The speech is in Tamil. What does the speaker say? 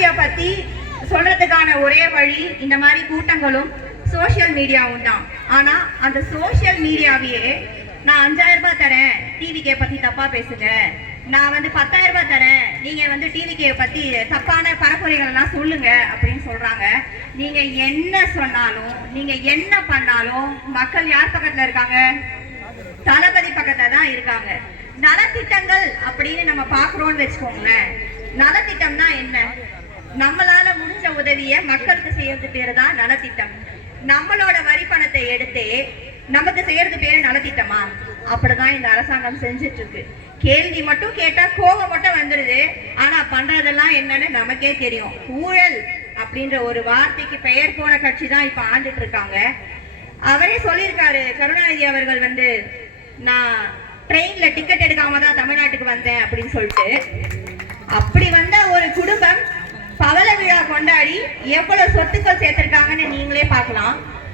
கருணாநிதியை பத்தி சொல்றதுக்கான ஒரே வழி இந்த மாதிரி கூட்டங்களும் சோஷியல் மீடியாவும் தான். ஆனா அந்த சோஷியல் மீடியாவையே நான் அஞ்சாயிரம் ரூபாய் தரேன். டிவிகே பத்தி தப்பா பேசுங்க. நான் வந்து பத்தாயிரம் ரூபாய் தரேன். நீங்க வந்து டிவிகே பத்தி தப்பான பரப்புரைகள் எல்லாம் சொல்லுங்க அப்படின்னு சொல்றாங்க. நீங்க என்ன சொன்னாலும் நீங்க என்ன பண்ணாலும் மக்கள் யார் பக்கத்துல இருக்காங்க? தளபதி பக்கத்துல தான் இருக்காங்க. நலத்திட்டங்கள் அப்படின்னு நம்ம பாக்குறோம்னு வச்சுக்கோங்களேன். நலத்திட்டம்னா என்ன? நம்மளால முடிஞ்ச உதவிய மக்களுக்கு செய்யறது பேரு தான் நலத்திட்டம். நம்மளோட வரி பணத்தை எடுத்து நமக்கு செய்யறது பேரு நலத்திட்டமா? அப்படிதான் இந்த அரசாங்கம் செஞ்சுட்டு இருக்கு கேள்வி மட்டும் கேட்டா கோபம் மட்டும் வந்துடுது ஆனா பண்றதெல்லாம் என்னன்னு நமக்கே தெரியும். ஊழல் அப்படின்ற ஒரு வார்த்தைக்கு பெயர் போன கட்சி தான் இப்ப ஆண்டுட்டு இருக்காங்க அவரே சொல்லியிருக்காரு கருணாநிதி அவர்கள் வந்து நான் ட்ரெயின்ல டிக்கெட் எடுக்காம தான் தமிழ்நாட்டுக்கு வந்தேன் அப்படின்னு சொல்லிட்டு. அப்படி வந்த ஒரு கொண்டாடி எவ்வளவு சொத்துக்கள் சேர்த்திருக்காங்கன்னு